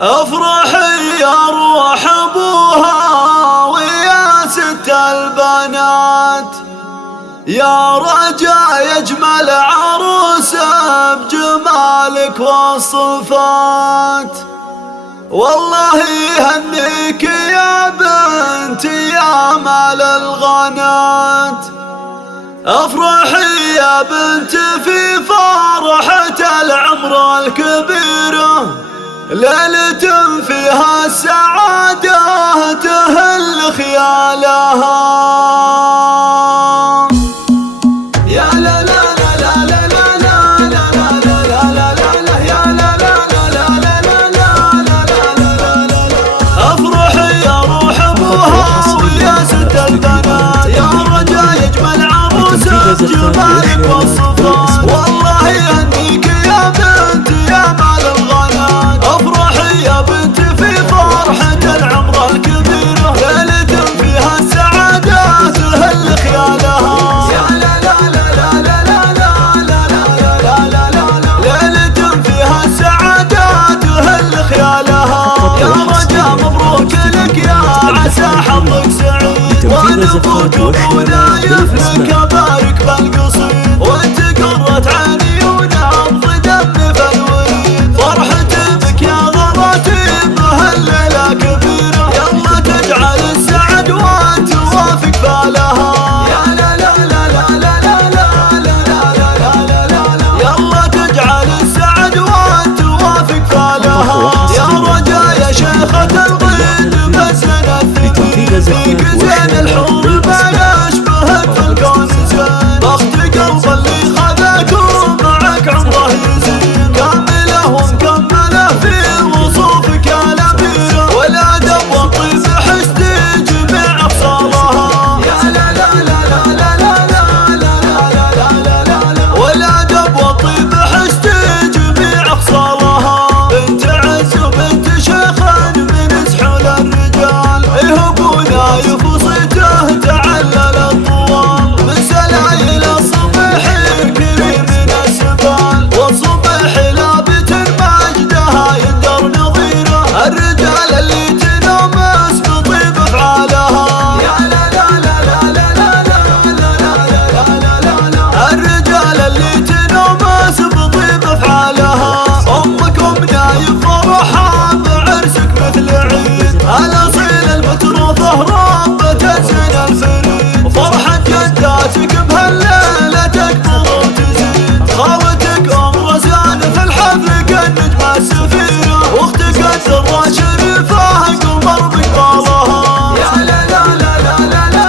افرحي يا روح ابوها ويا ست البنات، يا رجا يجمل عروسه بجمالك والصفات. والله يهنيك يا بنتي يا مال الغنات، افرحي يا بنت في فرحة العمر الكبيرة، ليلة فيها السعادة تهل خيالها. يا لا لا لا لا لا لا لا لا لا لا لا لا يا لا لا لا لا لا لا لا لا. افرحي يا روح ابوها ويا ست البنات، يا رجا يجمل عروسه بجمالك والصفات. والله يهنيك يا بنت يا مال الغنات، افرحي يا بنت في فرحة العمر الكبيرة، ليلة فيها السعادة تهل خيالها. يا لا لا لا لا لا لا لا لا لا لا لا، ليلة فيها السعادة تهل خيالها. يا رجا مبروك لك يا عسى حظك سعيد، ونفوك ابونا يفلك ابارك بالقصيد، وانت قرة عيني ونبض دمي في الوريد. فرحتي بك يا غراتي بهالليلة كبيرة، يلا تجعل السعد وانت توافق بالها. يا لا لا لا لا لا لا لا لا لا لا لا، يلا تجعل السعد وانت توافق بالها. يا رجا يا شيخة الغيد بسنة الثمين، فيك زين الحور ما يشبهك في الكون زين، بخت قلب اللي خذك ومعك عمره يزين، كامله ومكمله في وصوفك يا الأميرة، والأدب والطيب حسن جميع أخصالها. يا لا لا لا لا لا لا لا لا لا لا، والأدب والطيب حسن جميع أخصالها. بنت عز وبنت شيخ من سحول الرجال، إيه أبونا يفصيته تعلل الطوال، من سلايل الصبح كريم السبال، والصبح لابت مجدها يندر نظيره، الرجال اللي تنامس بطيب افعالها. يا لا لا لا لا لا لا لا لا لا لا، الرجال اللي تنامس بطيب افعالها. امكم نايف فرحة بعرسك مثل عيد، الاصيل المتروثه ربة زين الفريد، فرحة جداتك بهالليلة تكبر وتزيد، خالتك ام رزان في الحفل كالنجمة السفيرة، واختك الدرة شريفة قمر بقبالها. يا لا لا لا لا لا لا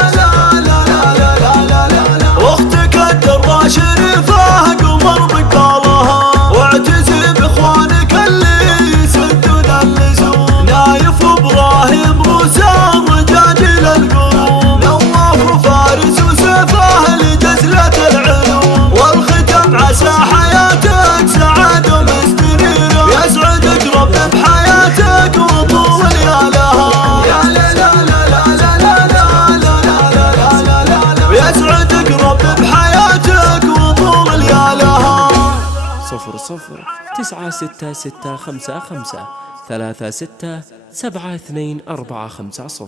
لا لا لا لا، واختك الدرة شريفة قمر بقبالها. واعتزي باخوانك اللي يسدون اللزوم، نايف وابراهيم روسان رجاجيل القلوب، نواف وفارس وسيفه لجزلة العلوم، والختم عسى حياتك سعادة ومستنيرة، يسعدك رب بحياتك وطول ليالها. يا لا لا لا لا لا لا لا لا لا لا، ويسعدك رب بحياتك وطول ليالها. 00 9665 35 6 7 2 4 5 0